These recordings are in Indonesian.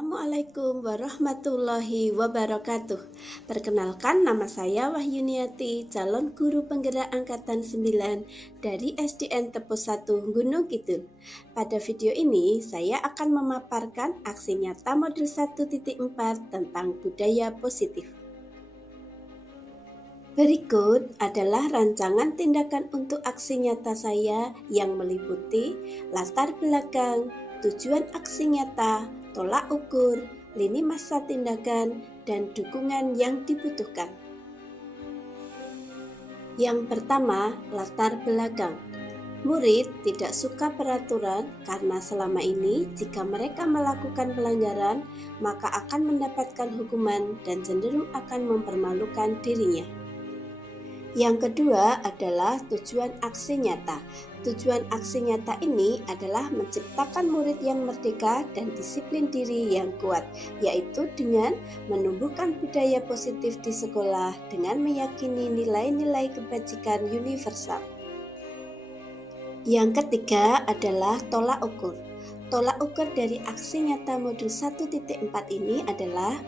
Assalamualaikum warahmatullahi wabarakatuh. Perkenalkan, nama saya Wahyuniati, calon guru penggerak angkatan 9 dari SDN Tepus 1 Gunung Kidul. Pada video ini saya akan memaparkan aksi nyata modul 1.4 tentang budaya positif. Berikut adalah rancangan tindakan untuk aksi nyata saya yang meliputi latar belakang, tujuan aksi nyata, tolak ukur, lini masa tindakan, dan dukungan yang dibutuhkan. Yang pertama, latar belakang. Murid tidak suka peraturan karena selama ini jika mereka melakukan pelanggaran, maka akan mendapatkan hukuman dan cenderung akan mempermalukan dirinya. Yang kedua adalah tujuan aksi nyata. Tujuan aksi nyata ini adalah menciptakan murid yang merdeka dan disiplin diri yang kuat, yaitu dengan menumbuhkan budaya positif di sekolah dengan meyakini nilai-nilai kebajikan universal. Yang ketiga adalah tolak ukur. Tolak ukur dari aksi nyata modul 1.4 ini adalah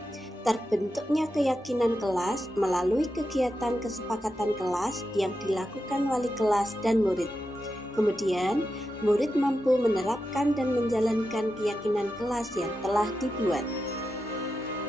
terbentuknya keyakinan kelas melalui kegiatan kesepakatan kelas yang dilakukan wali kelas dan murid. Kemudian, murid mampu menerapkan dan menjalankan keyakinan kelas yang telah dibuat.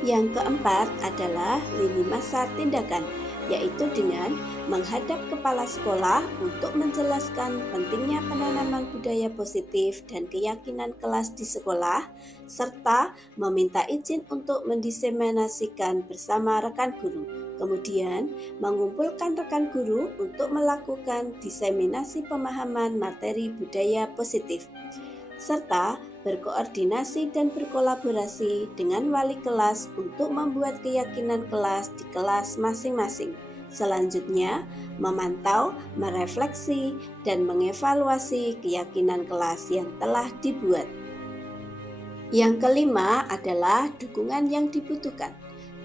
Yang keempat adalah lini masa tindakan, yaitu dengan menghadap kepala sekolah untuk menjelaskan pentingnya penanaman budaya positif dan keyakinan kelas di sekolah, serta meminta izin untuk mendiseminasikan bersama rekan guru. Kemudian, mengumpulkan rekan guru untuk melakukan diseminasi pemahaman materi budaya positif, serta berkoordinasi dan berkolaborasi dengan wali kelas untuk membuat keyakinan kelas di kelas masing-masing. Selanjutnya, memantau, merefleksi, dan mengevaluasi keyakinan kelas yang telah dibuat. Yang kelima adalah dukungan yang dibutuhkan.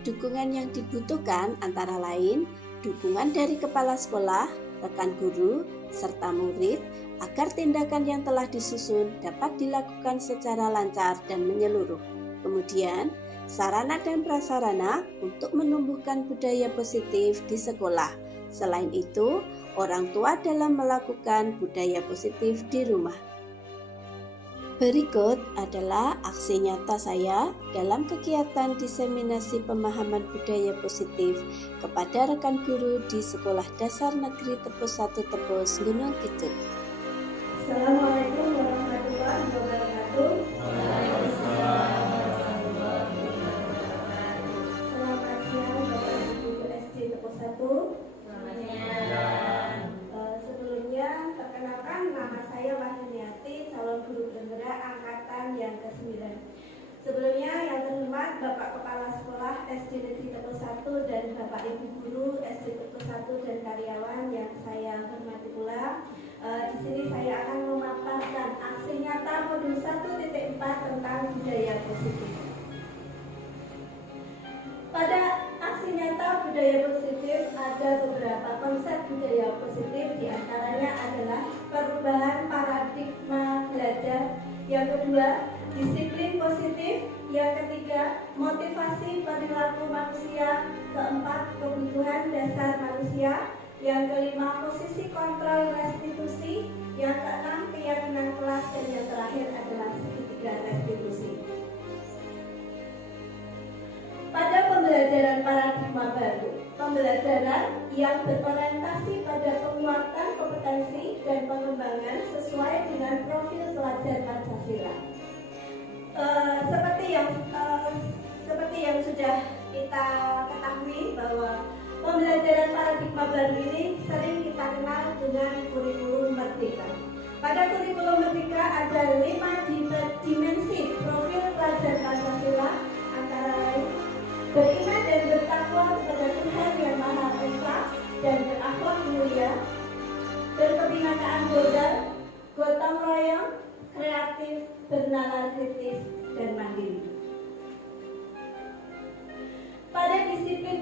Dukungan yang dibutuhkan antara lain dukungan dari kepala sekolah, rekan guru, serta murid agar tindakan yang telah disusun dapat dilakukan secara lancar dan menyeluruh. Kemudian, sarana dan prasarana untuk menumbuhkan budaya positif di sekolah. Selain itu, orang tua dalam melakukan budaya positif di rumah. Berikut adalah aksi nyata saya dalam kegiatan diseminasi pemahaman budaya positif kepada rekan guru di Sekolah Dasar Negeri Tepus 1 Tepus Gunung Kidul. Assalamualaikum warahmatullahi wabarakatuh. Selamat siang Bapak Ibu SD Tepus 1. Sebelumnya perkenalkan, nama saya Wahyuniati, calon guru penggerak angkatan yang ke-9. Sebelumnya yang terhormat Bapak Kepala Sekolah SD Negeri Tepus 1 dan Bapak Ibu Guru SD Tepus 1 dan karyawan yang saya hormati pula. Di sini saya akan memaparkan aksi nyata modul 1.4 tentang budaya positif. Pada aksi nyata budaya positif ada beberapa konsep budaya positif, diantaranya adalah perubahan paradigma belajar, yang kedua disiplin positif, yang ketiga motivasi perilaku manusia, keempat kebutuhan dasar manusia, yang kelima posisi kontrol restitusi, yang keenam keyakinan kelas, dan yang terakhir adalah segitiga restitusi. Pada pembelajaran paradigma baru, pembelajaran yang berorientasi pada penguatan kompetensi dan pengembangan sesuai dengan profil pelajar Pancasila. Seperti yang sudah kita ketahui bahwa pembelajaran paradigma baru ini sering kita kenal dengan kurikulum merdeka. Pada kurikulum merdeka ada 5 dimensi profil pelajar Pancasila, antara lain beriman dan bertakwa kepada Tuhan Yang Maha Esa dan berakhlak mulia, berkebinekaan modal, gotong royong, kreatif, bernalar kritis, dan mandiri. Pada disiplin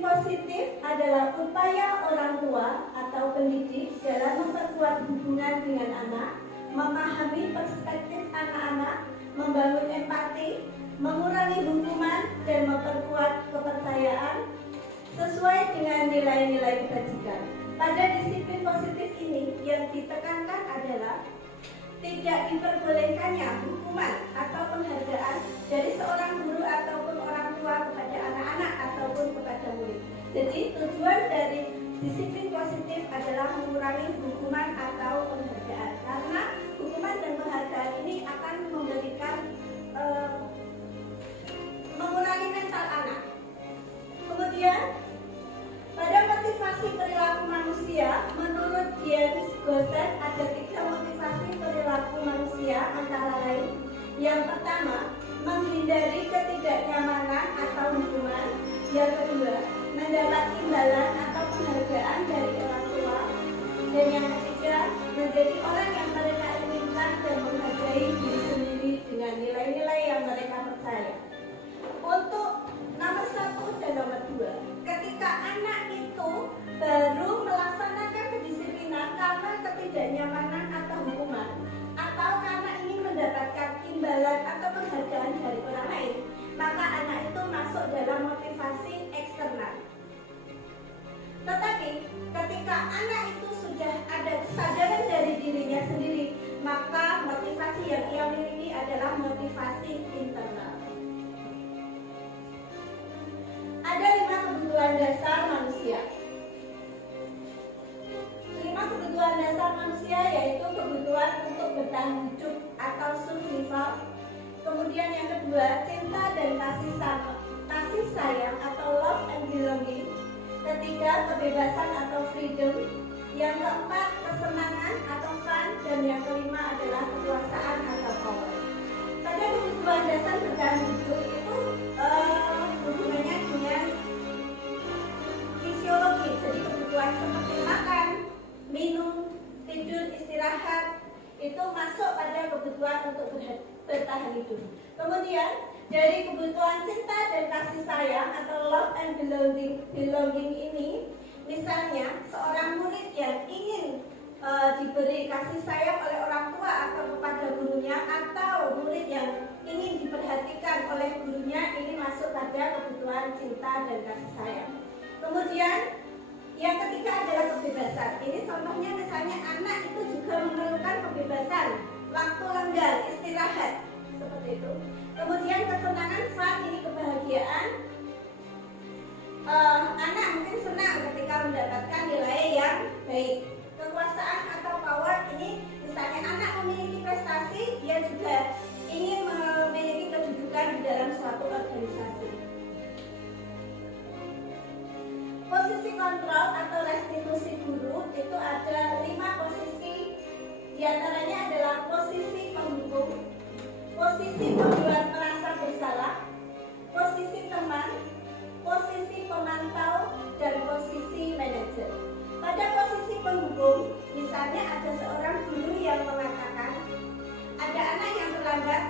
positif adalah upaya orang tua atau pendidik dalam memperkuat hubungan dengan anak, memahami perspektif anak-anak, membangun empati, mengurangi hukuman, dan memperkuat kepercayaan sesuai dengan nilai-nilai kebajikan. Pada disiplin positif ini yang ditekankan adalah tidak diperbolehkannya hukuman atau penghargaan dari seorang guru ataupun orang tua kepada anak-anak ataupun kepada murid. Jadi tujuan dari disiplin positif adalah mengurangi hukuman atau penghargaan, karena hukuman dan penghargaan ini akan memberikan mengurangi mental anak. Kemudian pada motivasi perilaku manusia, menurut James Gossen ada 3 motivasi perilaku manusia, antara lain yang pertama, menghindari ketidaknyamanan atau hukuman. Yang kedua, mendapat imbalan atau penghargaan dari orang tua. Dan yang ketiga, menjadi orang yang mereka inginkan dan menghargai diri sendiri dengan nilai-nilai yang mereka percaya. Untuk nomor 1 dan nomor 2, ketika anak itu baru melaksanakan kedisiplinan karena ketidaknyamanan atau hukuman, atau karena ingin mendapatkan imbalan atau penghargaan dari orang lain, maka anak itu masuk dalam motivasi eksternal. Tetapi ketika anak itu sudah ada kesadaran dari dirinya sendiri, maka motivasi yang ia miliki adalah motivasi internal. Ada 5 kebutuhan dasar manusia. 5 kebutuhan dasar manusia yaitu kebutuhan untuk bertahan hidup atau survival. Kemudian yang kedua, cinta dan kasih sayang atau love and belonging. Ketiga, kebebasan atau freedom. Yang keempat, kesenangan atau fun. Dan yang kelima adalah kekuasaan atau power. Pada kebutuhan dasar bertahan hidup itu hubungannya dengan fisiologi. Jadi kebutuhan seperti makan, minum, tidur, istirahat itu masuk pada kebutuhan untuk bertahan hidup. Kemudian dari kebutuhan cinta dan kasih sayang atau love and belonging ini, misalnya seorang murid yang ingin diberi kasih sayang oleh orang tua atau kepada gurunya, atau murid yang ingin diperhatikan oleh gurunya, ini masuk pada kebutuhan cinta dan kasih sayang. Kemudian yang ketiga adalah kebebasan. Ini contohnya misalnya anak itu juga memerlukan kebebasan, waktu lenggang, istirahat, seperti itu. Kemudian kesenangan, fun, ini kebahagiaan. Anak mungkin senang ketika mendapatkan nilai yang baik. Kekuasaan atau power, ini misalnya anak memiliki prestasi, dia juga ingin memiliki kedudukan di dalam suatu organisasi. Posisi kontrol atau restitusi guru itu ada 5 posisi. Di antaranya adalah posisi penghukum, posisi pembuat merasa bersalah, posisi teman, posisi pemantau, dan posisi manajer. Pada posisi penghukum, misalnya ada seorang guru yang mengatakan, ada anak yang terlambat,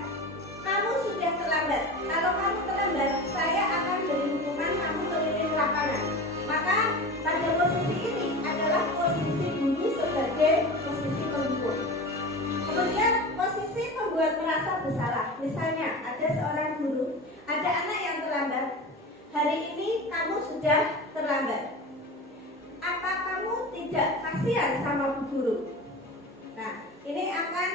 kamu sudah terlambat. Kalau kamu terlambat, saya akan beri hukuman kamu keliling lapangan. Maka pada posisi ini adalah posisi guru sebagai posisi penghukum. Kemudian posisi pembuat merasa bersalah. Misalnya ada seorang guru, ada anak yang terlambat. Hari ini kamu sudah terlambat. Apa kamu tidak kasihan sama bu guru? Nah, ini akan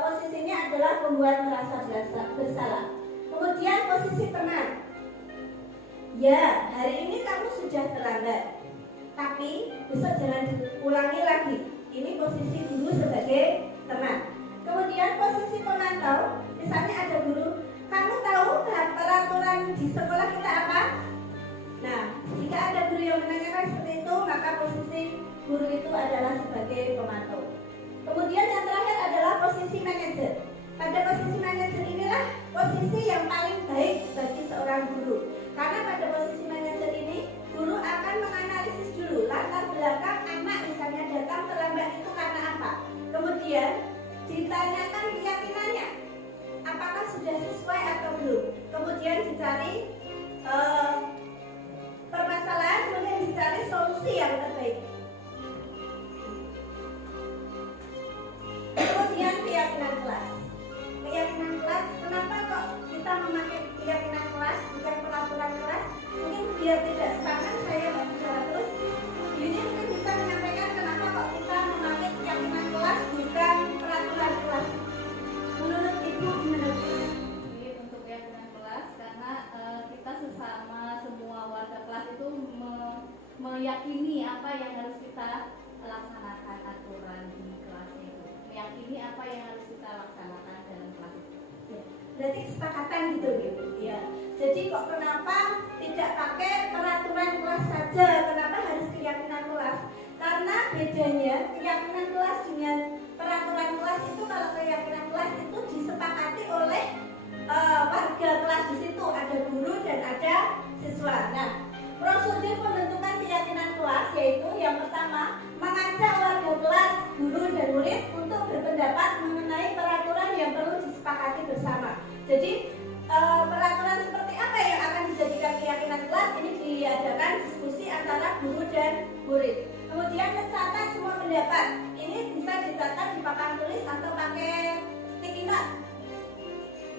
posisinya adalah pembuat merasa bersalah. Kemudian posisi teman. Ya, hari ini kamu sudah terlambat, tapi besok jangan diulangi lagi. Ini posisi guru sebagai teman. Kemudian posisi pemantau, misalnya ada guru, kamu tahu peraturan di sekolah kita apa? Nah, jika ada guru yang menanyakan seperti itu, maka posisi guru itu adalah sebagai pemantau. Kemudian yang terakhir adalah posisi manajer. Pada posisi manajer inilah posisi yang paling baik bagi seorang guru. Karena pada posisi manajer ini, guru akan menganalisis dulu latar belakang anak misalnya datang terlambat itu karena apa. Kemudian ditanyakan keyakinannya, apakah sudah sesuai atau belum. Kemudian dicari permasalahan, kemudian dicari solusi yang terbaik. Kemudian keyakinan kelas. Keyakinan dia tidak sepakat, saya nggak bicara terus. Ini mungkin bisa menyampaikan kenapa kok kita memakai keyakinan kelas bukan peraturan kelas. Menurut Ibu gimana? Jadi untuk keyakinan kelas karena kita sesama semua warga kelas itu meyakini apa yang harus kita laksanakan aturan di kelas itu, meyakini apa yang harus kita laksanakan dalam kelas itu. Ya, berarti kesepakatan gitu gitu. Ya. Jadi kok kenapa tidak pakai peraturan kelas saja? Kenapa harus keyakinan kelas? Karena bedanya keyakinan kelas dengan peraturan kelas itu, kalau keyakinan kelas itu disepakati oleh warga kelas di situ, ada guru dan ada siswa. Nah, prosedur pembentukan keyakinan kelas yaitu yang pertama mengajak warga kelas, guru dan murid untuk berpendapat mengenai peraturan yang perlu disepakati bersama. Jadi peraturan seperti apa yang akan dijadikan keyakinan kelas ini diadakan diskusi antara guru dan murid. Kemudian mencatat semua pendapat. Ini bisa dicatat di papan tulis atau pakai sticky note.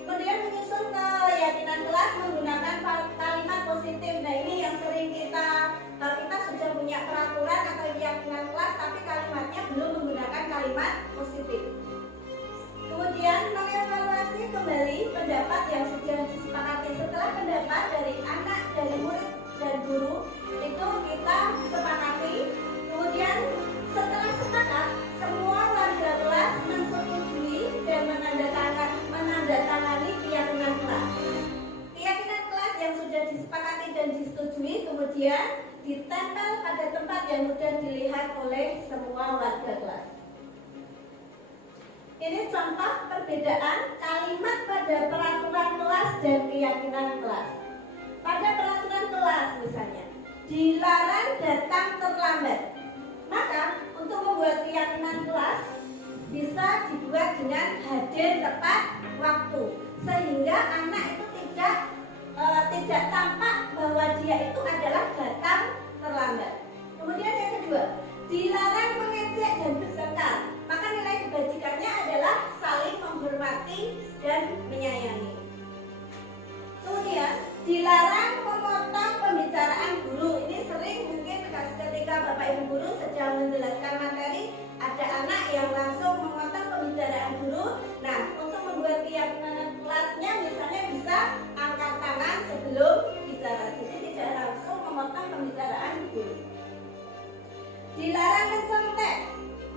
Kemudian menyusun keyakinan kelas menggunakan kalimat positif. Nah, ini yang sering kita sudah punya peraturan atau keyakinan kelas, tapi kalimatnya belum menggunakan kalimat positif. Kemudian mengevaluasi kembali pendapat yang sudah disepakati. Setelah pendapat dari anak, dari murid dan guru itu kita sepakati. Kemudian setelah sepakat, semua warga kelas mensetujui dan menandatangani keyakinan kelas. Keyakinan kelas yang sudah disepakati dan disetujui kemudian ditempel pada tempat yang mudah dilihat oleh semua warga kelas. Ini contoh perbedaan kalimat pada peraturan kelas dan keyakinan kelas. Pada peraturan kelas misalnya, dilarang datang terlambat. Maka untuk membuat keyakinan kelas bisa dibuat dengan hadir tepat waktu, sehingga anak itu tidak tampak bahwa dia itu adalah datang terlambat. Kemudian yang kedua, dilarang mengejek dan bertengkar. Maka nilai kebajikannya adalah saling menghormati dan menyayangi. Kemudian dilarang memotong pembicaraan guru. Ini sering mungkin ketika Bapak Ibu guru sedang menjelaskan materi, ada anak yang langsung memotong pembicaraan guru. Nah, untuk membuat keyakinan kelasnya misalnya bisa angkat tangan sebelum bicara. Jadi tidak langsung memotong pembicaraan guru. Dilarang mencontek.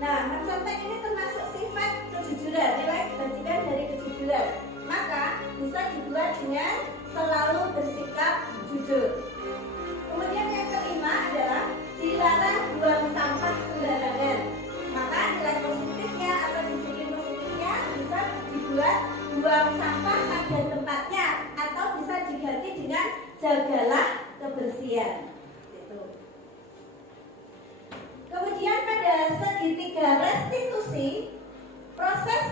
Nah, mencontek ini termasuk sifat kejujuran, nilai kebajikan dari kejujuran. Maka bisa dibuat dengan selalu bersikap jujur. Kemudian yang kelima adalah dilarang buang sampah sembarangan. Maka nilai positifnya atau disiplin positifnya bisa dibuat buang sampah pada tempatnya atau bisa diganti dengan jagalah kebersihan. Kemudian pada segitiga restitusi, proses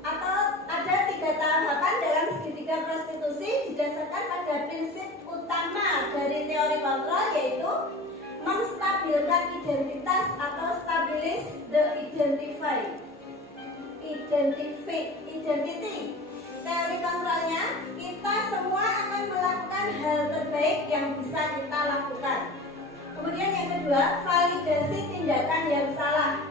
atau ada 3 tahapan dalam segitiga restitusi didasarkan pada prinsip utama dari teori kontrol, yaitu menstabilkan identitas atau stabilis the identity. Teori kontrolnya, kita semua akan melakukan hal terbaik yang bisa kita lakukan. Kemudian yang kedua, validasi tindakan yang salah.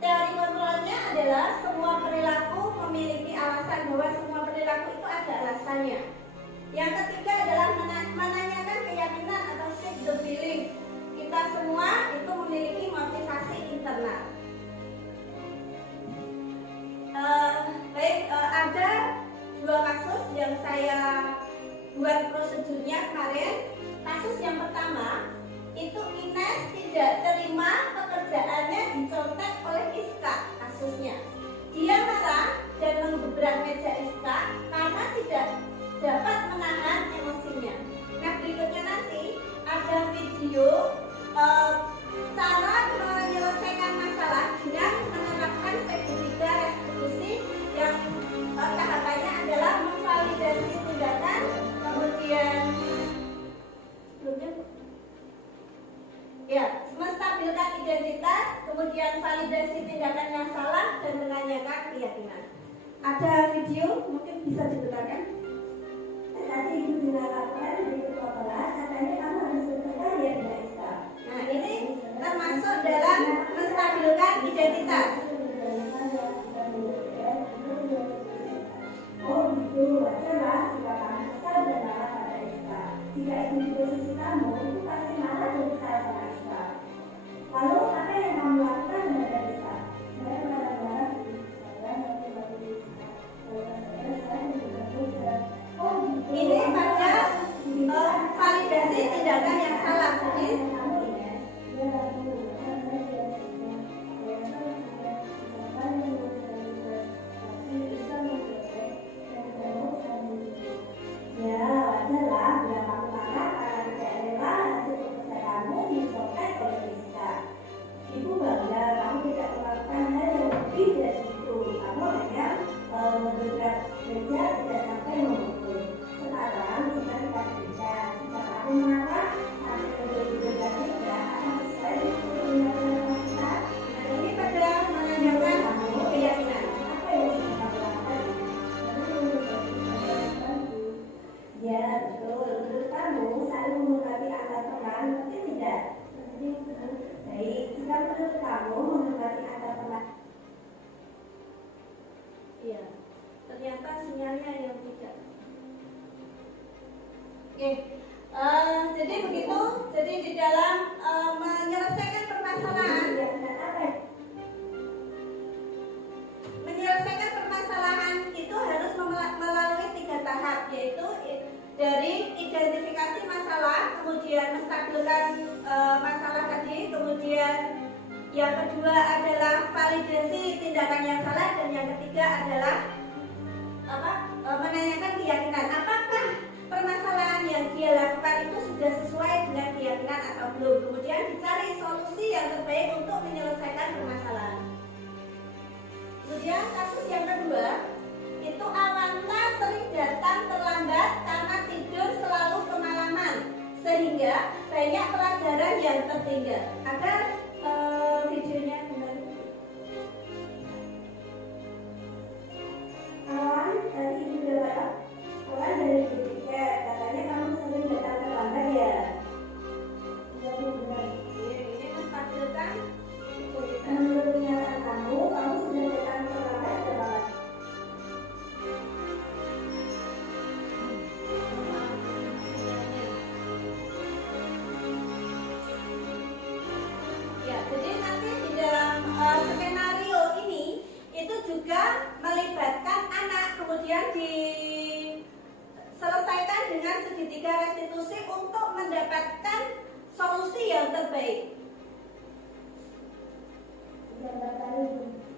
Teori kontrolnya adalah semua perilaku memiliki alasan, bahwa semua perilaku itu ada alasannya. Yang ketiga adalah menanyakan keyakinan atau seek the belief. Kita semua itu memiliki motivasi internal. Ada 2 kasus yang saya buat prosedurnya kemarin. Kasus yang pertama itu Ines tidak terima pekerjaannya dicontek oleh Iska. Kasusnya dia marah dan menggebrak meja Iska karena tidak dapat menahan emosinya. Nah, berikutnya nanti ada video cara menyelesaikan masalah dengan menerapkan segitiga restitusi yang tahapannya adalah memvalidasi tindakan, kemudian menstabilkan identitas, kemudian validasi tindakan yang salah, dan menanyakan keyakinan. Ada video, mungkin bisa diputarkan. Tadi Ibu dilakukan di ketua kelas, ada jika itu di posisi kamu, itu pasti marah dan kesal sama Islam. Lalu apa yang kamu lakukan terhadap Islam? Saya marah-marah di saya nanti di Islam. Saya tidak. Ini pada validasi tindakan yang salah. Jadi ternyata sinyalnya yang tidak. Oke, jadi begitu. Jadi di dalam menyelesaikan permasalahan itu harus melalui 3 tahap, yaitu dari identifikasi masalah, kemudian menstabilkan masalah tadi, kemudian yang kedua adalah validasi tindakan yang salah, dan yang ketiga adalah menanyakan keyakinan, apakah permasalahan yang dia lakukan itu sudah sesuai dengan keyakinan atau belum. Kemudian dicari solusi yang terbaik untuk menyelesaikan permasalahan. Kemudian kasus yang kedua itu awalnya sering datang terlambat karena tidur selalu kemalaman, sehingga banyak pelajaran yang tertinggal. Ada videonya kembali. Kawan tadi juga Pak, kawan dari tiket katanya kamu sering datang terlambat ya. Iya benar. Ini menstabilkan. Menurut pernyataan kamu sudah datang terlambat atau banget? Ya, jadi nanti di dalam skenario ini itu juga melibatkan anak, kemudian diselesaikan dengan segitiga restitusi untuk mendapatkan solusi yang terbaik.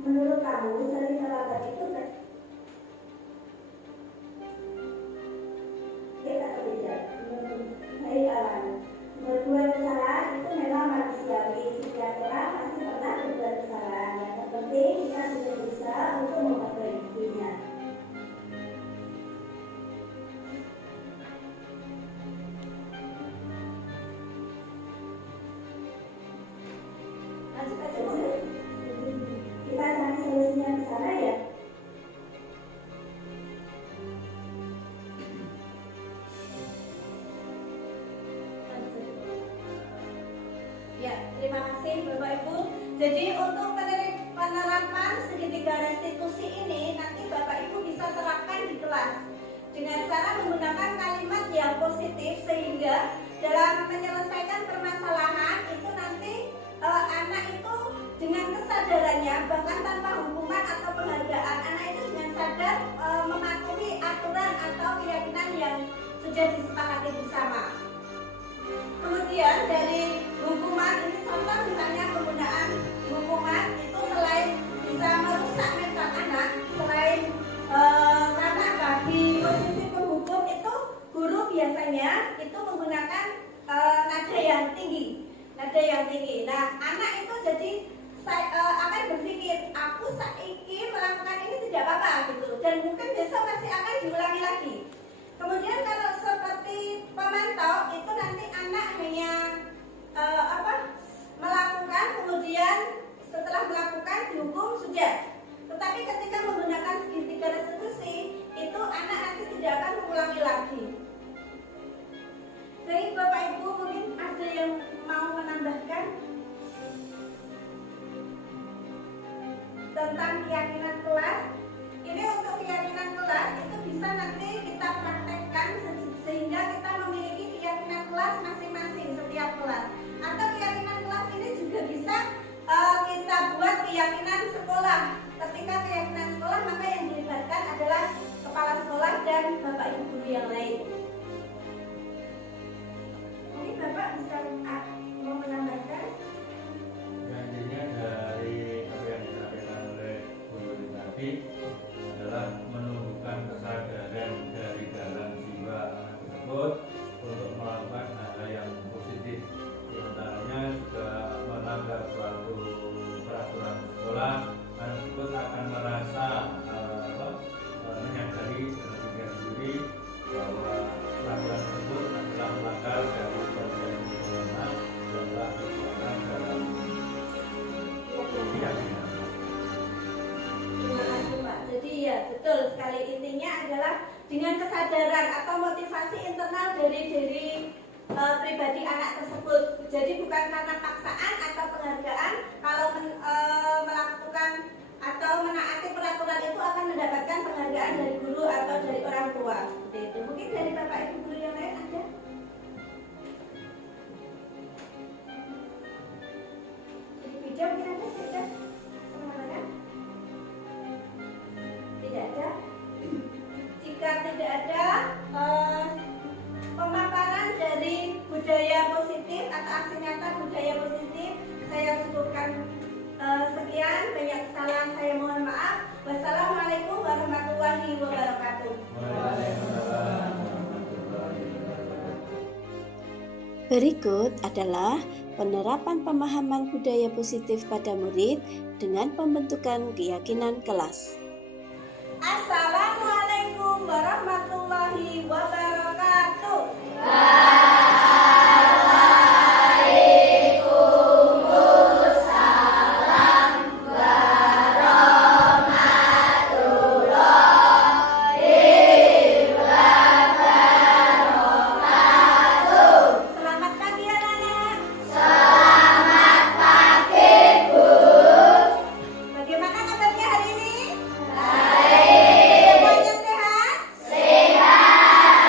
Menurut kamu sering terlambat itu atau tidak? Baik Alan, berbuat kesalahan itu memang manusiawi. Setiap orang pasti pernah berbuat kesalahan. Yang terpenting kita sudah berusaha untuk memperbaikinya. Lanjut. Kita cari solusinya di sana ya. Ya, terima kasih Bapak Ibu. Jadi untuk penerapan segitiga restitusi ini nanti Bapak Ibu bisa terapkan di kelas dengan cara menggunakan kalimat yang positif, sehingga dalam menyelesaikan permasalahan itu nanti anak itu dengan kesadarannya, bahkan tanpa hukuman atau penghargaan, anak itu dengan sadar mematuhi aturan atau keyakinan yang sudah disepakati bersama. Kemudian dari hukuman ini, contoh misalnya penggunaan hukuman itu selain bisa merusak mental anak, selain karena di posisi penghukum itu guru biasanya itu menggunakan nada yang tinggi. Nah, anak itu jadi akan berpikir, aku saiki melakukan ini tidak apa-apa gitu, dan mungkin besok masih akan diulangi lagi. Kemudian kalau seperti pemantau itu nanti anak hanya melakukan, kemudian setelah melakukan dihukum sudah. Tetapi ketika menggunakan segitiga restitusi itu anak nanti tidak akan mengulangi lagi. Baik Bapak Ibu, mungkin ada yang mau menambahkan tentang keyakinan kelas. Ini untuk keyakinan kelas itu bisa nanti kita guru yang lain. Mungkin Bapak bisa mau menambahkan? Intinya dari apa yang disampaikan oleh Bu Yuli tadi adalah menumbuhkan kesadaran dari dalam jiwa anak tersebut untuk melakukan hal-hal yang positif. Di antaranya juga melanggar suatu peraturan sekolah, anak tersebut akan merasa menyadari dan berpikir diri bahwa peraturan tersebut adalah melanggar dari peraturan agama dan telah ditetapkan dalam keyakinan. Terima kasih Pak. Jadi ya betul sekali, intinya adalah dengan kesadaran atau motivasi internal dari pribadi anak tersebut. Jadi bukan karena paksaan atau penghargaan. Kalau melakukan atau menaati peraturan itu akan mendapatkan penghargaan dari guru atau dari orang tua. Seperti itu. Mungkin dari Bapak Ibu guru yang lain ada? Hijau mungkin ada? Tidak? Semuanya? Tidak ada? Jika tidak ada pemaparan dari budaya positif atau aksi nyata budaya positif, saya cukupkan sekian. Banyak kesalahan saya mohon maaf. Wassalamualaikum warahmatullahi wabarakatuh. Waalaikumsalam warahmatullahi wabarakatuh. Berikut adalah penerapan pemahaman budaya positif pada murid dengan pembentukan keyakinan kelas. Assalamualaikum warahmatullahi wabarakatuh. Selamat pagi anak-anak. Bagaimana kabarnya hari ini? Semuanya sehat?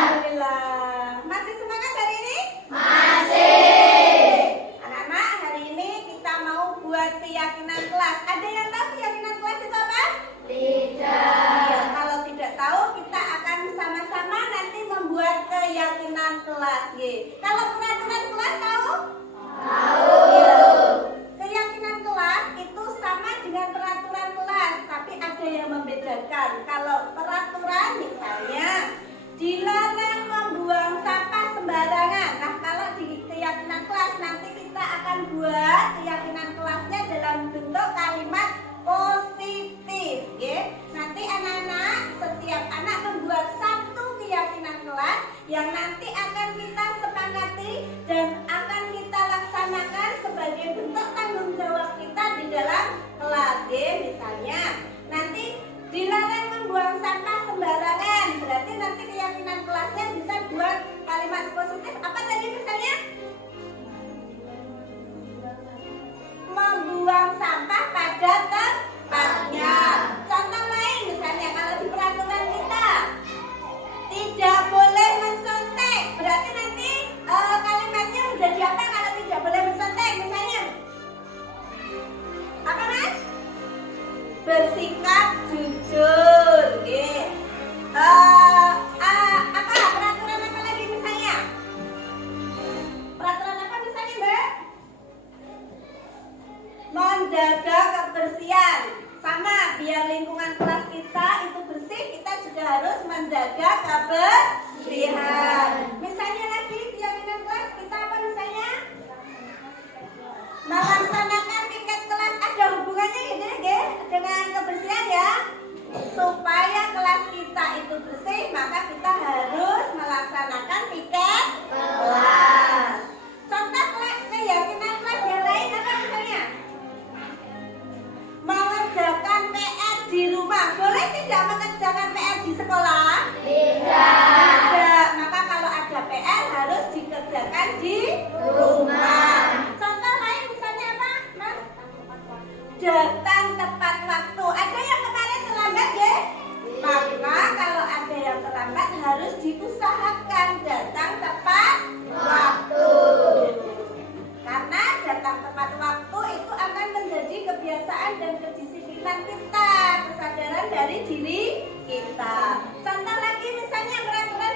Alhamdulillah. Masih semangat hari ini? Anak-anak, hari ini kita mau buat keyakinan kelas. Ada yang tahu keyakinan kelas itu apa? Ya, kalau tidak tahu kita akan sama-sama nanti membuat keyakinan kelas. Kalau peraturan kelas tahu? Ya. Keyakinan kelas itu sama dengan peraturan kelas, tapi ada yang membedakan. Kalau peraturan misalnya dilarang membuang sampah sembarangan. Nah, kalau di keyakinan kelas nanti kita akan buat keyakinan kelasnya dalam bentuk kalimat positif. Nanti anak-anak, setiap anak membuat satu keyakinan kelas yang nanti akan kita sepakati dan akan kita laksanakan sebagai bentuk tanggung jawab kita di dalam kelas. Misalnya nanti dilarang membuang sampah sembarangan, berarti nanti keyakinan kelasnya bisa buat kalimat positif apa tadi misalnya? Membuang sampah pada tempatnya. Contoh lain misalnya kalau di peraturan kita tidak boleh mencontek, berarti nanti kalimatnya menjadi apa kalau tidak boleh mencontek misalnya? Apa Mas? Bersikap jujur. Apa peraturan apa lagi misalnya? Peraturan apa misalnya Mbak? Menjaga kebersihan. Sama, biar lingkungan kelas kita itu bersih, kita juga harus menjaga kebersihan. Misalnya lagi keyakinan kelas kita apa misalnya? Melaksanakan piket kelas. Ada hubungannya ini dengan kebersihan ya. Supaya kelas kita itu bersih, maka kita harus melaksanakan piket kelas. Contoh keyakinan kelas yang lain apa misalnya? Mengerjakan PR di rumah. Boleh tidak mengerjakan PR di sekolah? Tidak. Maka kalau ada PR harus dikerjakan di rumah. Contoh lain misalnya apa, Mas? Datang tepat waktu. Ada yang kemarin terlambat ya? Maka kalau ada yang terlambat harus diusahakan datang tepat waktu. Karena datang tepat waktu itu akan menjadi kebiasaan dan kedisiplinan kita, kesadaran dari diri kita. Contoh lagi misalnya peraturan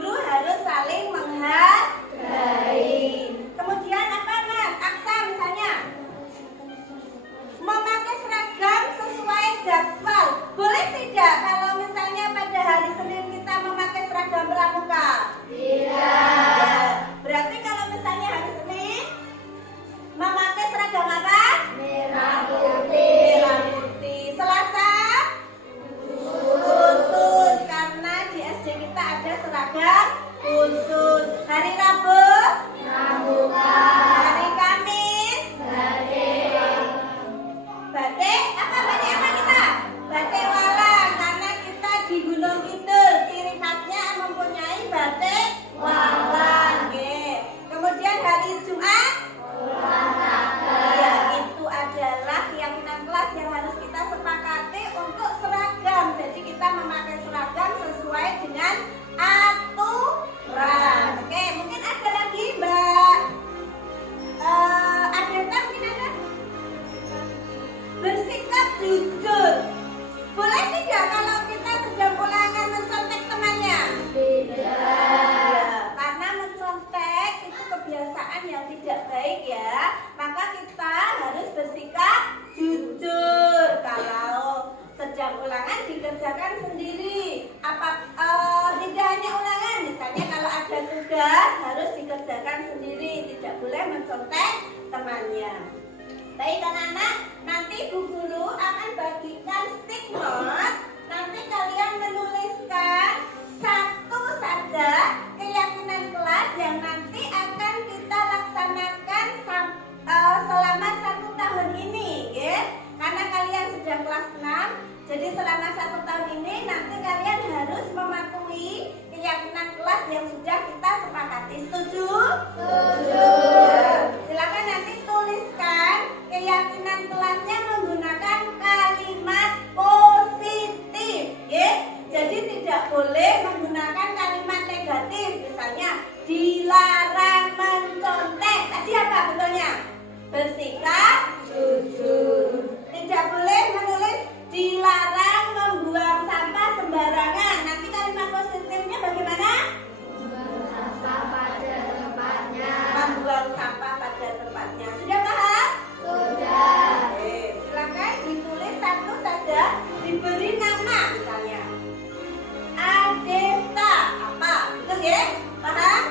guru harus saling menghargai. Kemudian apa Mas? Aksa misalnya memakai seragam sesuai jadwal. Boleh tidak kalau misalnya pada hari Senin kita memakai seragam pramuka? Tidak. Berarti kalau misalnya hari Senin memakai seragam apa? Merah putih. Merah putih. Selasa khusus, karena di SD kita ada seragam khusus. Hari Rabu pramuka. Hari Kamis batik apa kita? Batik walang, karena kita di Gunung Kidul ciri khasnya mempunyai batik walang. Kemudian hari Jumat ya, itu adalah keyakinan kelas yang harus kita sepakati untuk seragam. Jadi kita memakai seragam sesuai dengan aturan. Oke, mungkin ada lagi Mbak Adelta, mungkin ada? Bersikap jujur. Boleh tidak kalau kita sedang ulangan mencontek temannya? Tidak. Karena mencontek itu kebiasaan yang tidak baik ya. Maka kita harus bersikap jujur. Kalau sedang ulangan dikerjakan sendiri. Tidak hanya ulangan, misalnya kalau ada tugas harus dikerjakan sendiri. Tidak boleh mencontek temannya. Baik anak-anak, nanti Bu Guru akan bagikan stick note. Nanti kalian menuliskan satu saja keyakinan kelas yang nanti akan kita laksanakan selama 1 tahun ini, ya. Karena kalian sudah kelas 6, jadi selama 1 tahun ini nanti kalian harus mematuhi keyakinan kelas yang sudah kita sepakati. Setuju? Setuju. Ya. Silakan nanti tuliskan keyakinan kelasnya menggunakan kalimat positif, ya. Jadi tidak boleh menggunakan kalimat negatif. Misalnya dilarang mencontek. Tadi apa betulnya? Bersikap jujur. Tidak boleh menulis dilarang membuang sampah sembarangan. Nanti kalimat positifnya bagaimana? Membuang sampah pada tempatnya. Membuang sampah pada tempatnya. Sudah paham? Sudah. Silakan ditulis satu saja, diberi nama misalnya. Adesta apa? Betul ya? Paham?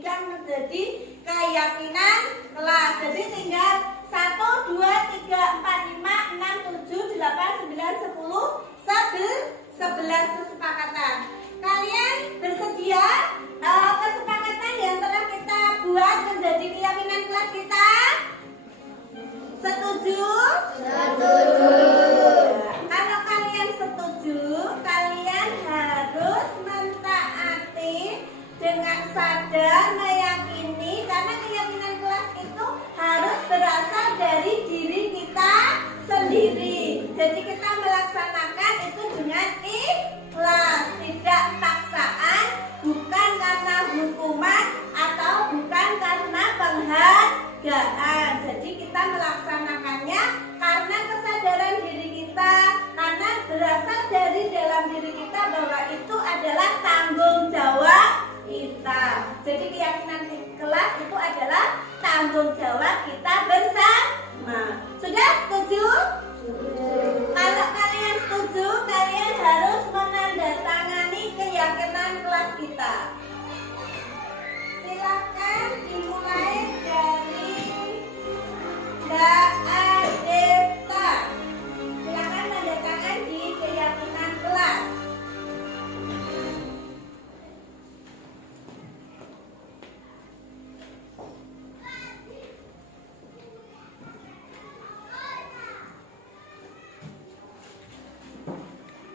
bagikan menjadi keyakinan kelas. Jadi tinggal 1, 2, 3, 4, 5, 6, 7, 8, 9, 10, 11 kesepakatan. Kalian bersedia kesepakatan yang telah kita buat menjadi keyakinan kelas kita? Setuju? Setuju. Kalau kalian setuju, kalian harus mentaati dengan sadar meyakini, karena keyakinan kelas itu harus berasal dari diri kita sendiri. Jadi kita melaksanakan itu dengan ikhlas, tidak paksaan, bukan karena hukuman atau bukan karena penghargaan. Jadi kita melaksanakannya karena kesadaran diri kita, karena berasal dari dalam diri kita bahwa itu adalah tanggung jawab kita. Jadi keyakinan kelas itu adalah tanggung jawab kita bersama. Sudah setuju? Kalau kalian setuju, kalian harus menandatangani keyakinan kelas kita. Silakan dimulai dari Mbak Adeta. Silakan tanda tangan di keyakinan kelas.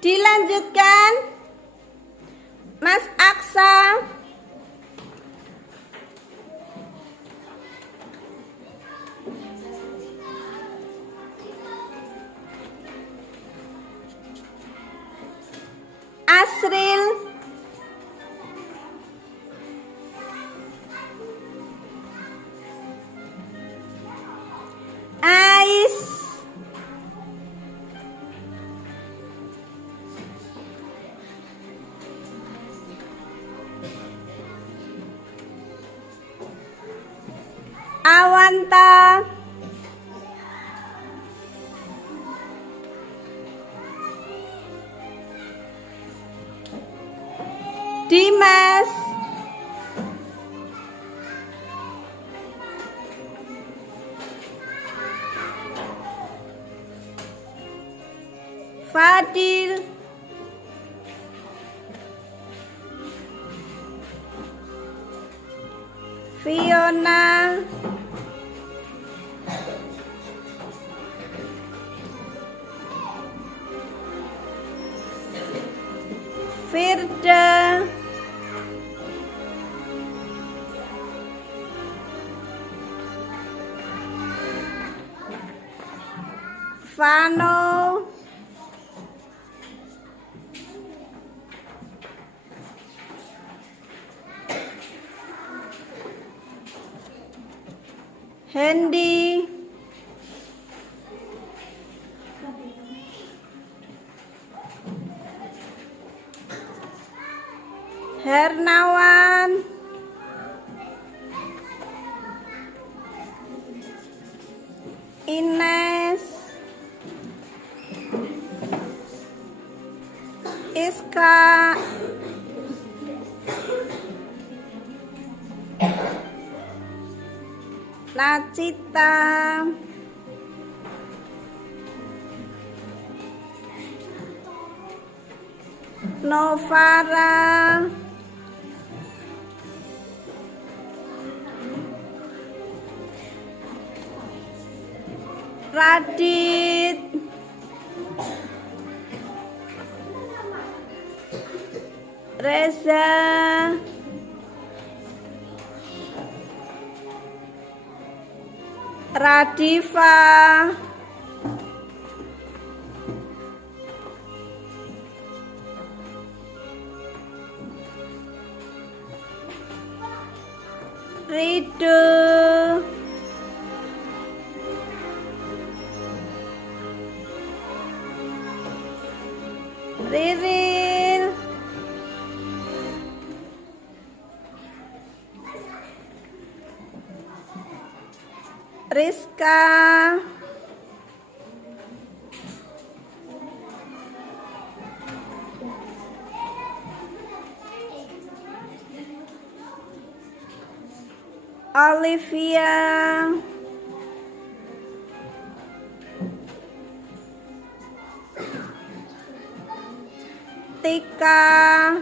Dilanjutkan Mas Aksa. Asril. Ais. Awanta. Dimas. Fadil. Fiona. Firda. Vano. Hendy. Hernawan. Ines. Iska. Nacita. Novara. Radit. Reza. Radifa. Ridho. Riril. Rizka. Olivia, Tika,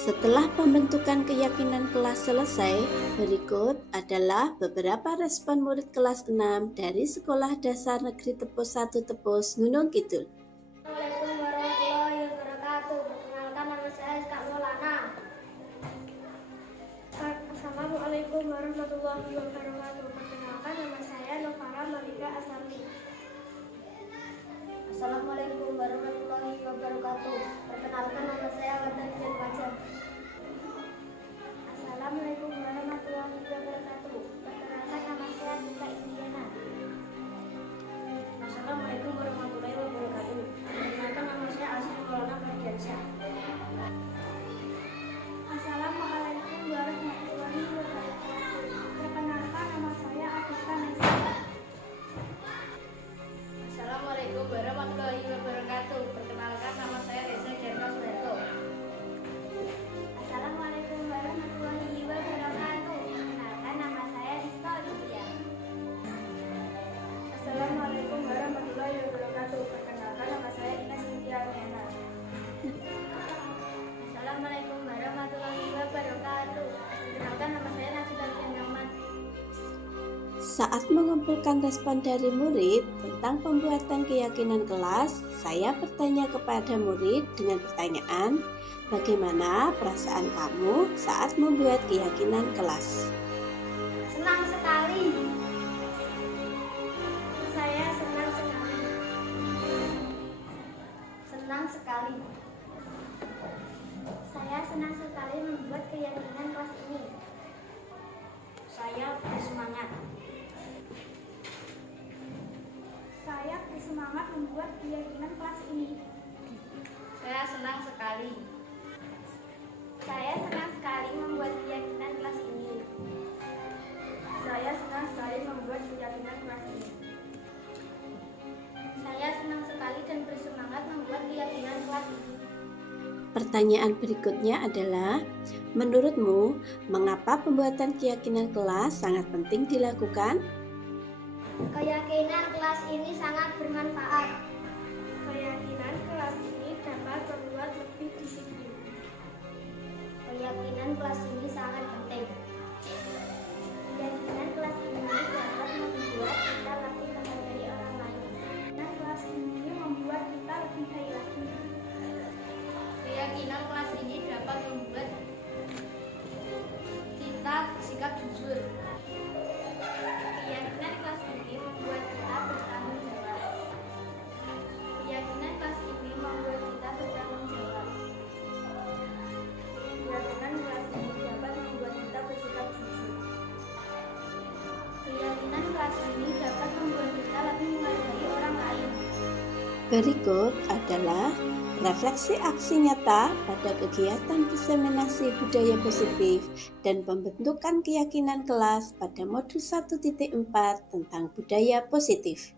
Setelah pembentukan keyakinan kelas selesai, berikut adalah beberapa respon murid kelas 6 dari Sekolah Dasar Negeri Tepus 1 Tepus, Gunung Kidul. Assalamualaikum warahmatullahi wabarakatuh. Perkenalkan nama saya Kak Maulana. Assalamualaikum warahmatullahi wabarakatuh. Perkenalkan nama saya Novara Malika Asami. Assalamualaikum warahmatullahi wabarakatuh. Perkenalkan nama saya Wardani Fajar. Assalamualaikum warahmatullahi wabarakatuh. Perkenalkan nama saya Dita Indiana. Assalamualaikum warahmatullahi wabarakatuh. Perkenalkan nama saya Asri Maulana Fardiansyah. Assalamualaikum warahmatullahi wabarakatuh. Perkenalkan nama saya Afifah Nesa. Assalamualaikum warahmatullahi wabarakatuh. Perkenalkan nama saya Reza Jendra Sureto. Assalamualaikum warahmatullahi wabarakatuh. Perkenalkan nama saya Rizka Olivia. Assalamualaikum warahmatullahi wabarakatuh. Perkenalkan nama saya Ines Cynthia Almena. Assalamualaikum warahmatullahi wabarakatuh. Perkenalkan nama saya Nasida Muhammad. Saat mengumpulkan respon dari murid tentang pembuatan keyakinan kelas, saya bertanya kepada murid dengan pertanyaan, bagaimana perasaan kamu saat membuat keyakinan kelas? Senang sekali. Saya senang sekali. Senang sekali. Saya senang sekali membuat keyakinan kelas ini. Saya bersemangat. Saya bersemangat membuat keyakinan kelas ini. Saya senang sekali. Saya senang sekali membuat keyakinan kelas ini. Saya senang sekali membuat keyakinan kelas ini. Saya senang sekali dan bersemangat membuat keyakinan kelas ini. Pertanyaan berikutnya adalah, menurutmu, mengapa pembuatan keyakinan kelas sangat penting dilakukan? Keyakinan kelas ini sangat bermanfaat. Keyakinan kelas ini dapat membuat lebih disiplin. Keyakinan kelas ini sangat penting. Keyakinan kelas ini dapat membuat kita lebih menghargai orang lain. Keyakinan kelas ini membuat kita lebih baik lagi. Keyakinan kelas ini dapat membuat kita bersikap jujur. Keyakinan kelas ini membuat kita bertanggung jawab. Keyakinan kelas ini membuat kita bertanggung jawab. Keyakinan kelas ini dapat membuat kita bersikap jujur. Keyakinan kelas ini dapat membuat kita lebih menghargai orang lain. Berikut adalah refleksi aksi nyata pada kegiatan diseminasi budaya positif dan pembentukan keyakinan kelas pada modul 1.4 tentang budaya positif.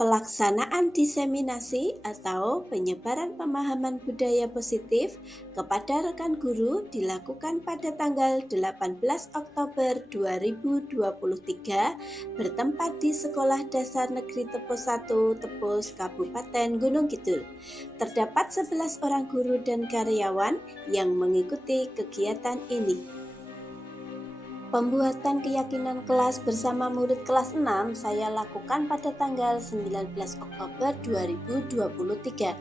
Pelaksanaan diseminasi atau penyebaran pemahaman budaya positif kepada rekan guru dilakukan pada tanggal 18 Oktober 2023 bertempat di Sekolah Dasar Negeri Tepus 1 Tepus, Kabupaten Gunung Kidul. Terdapat 11 orang guru dan karyawan yang mengikuti kegiatan ini. Pembuatan keyakinan kelas bersama murid kelas 6 saya lakukan pada tanggal 19 Oktober 2023.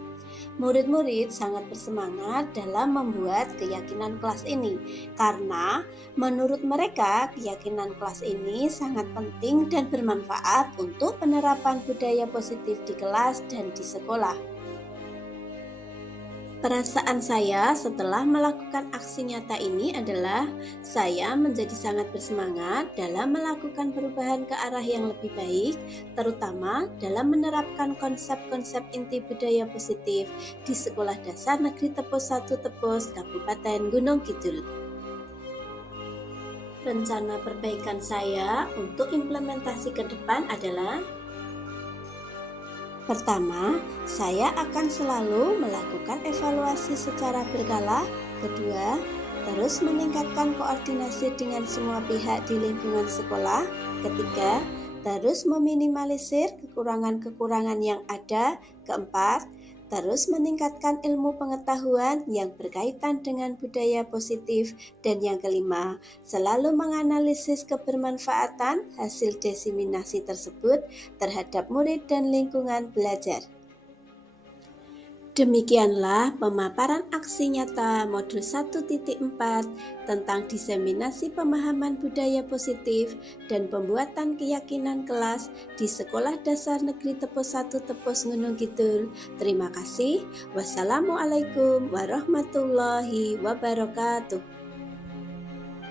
Murid-murid sangat bersemangat dalam membuat keyakinan kelas ini karena menurut mereka keyakinan kelas ini sangat penting dan bermanfaat untuk penerapan budaya positif di kelas dan di sekolah. Perasaan saya setelah melakukan aksi nyata ini adalah saya menjadi sangat bersemangat dalam melakukan perubahan ke arah yang lebih baik, terutama dalam menerapkan konsep-konsep inti budaya positif di Sekolah Dasar Negeri Tepus 1 Tepus, Kabupaten Gunung Kidul. Rencana perbaikan saya untuk implementasi ke depan adalah: pertama, saya akan selalu melakukan evaluasi secara berkala. Kedua, terus meningkatkan koordinasi dengan semua pihak di lingkungan sekolah. Ketiga, terus meminimalisir kekurangan-kekurangan yang ada. Keempat, terus meningkatkan ilmu pengetahuan yang berkaitan dengan budaya positif. Dan yang kelima, selalu menganalisis kebermanfaatan hasil diseminasi tersebut terhadap murid dan lingkungan belajar. Demikianlah pemaparan aksi nyata modul 1.4 tentang diseminasi pemahaman budaya positif dan pembuatan keyakinan kelas di Sekolah Dasar Negeri Tepus 1 Tepus Gunung Kidul. Terima kasih. Wassalamualaikum warahmatullahi wabarakatuh.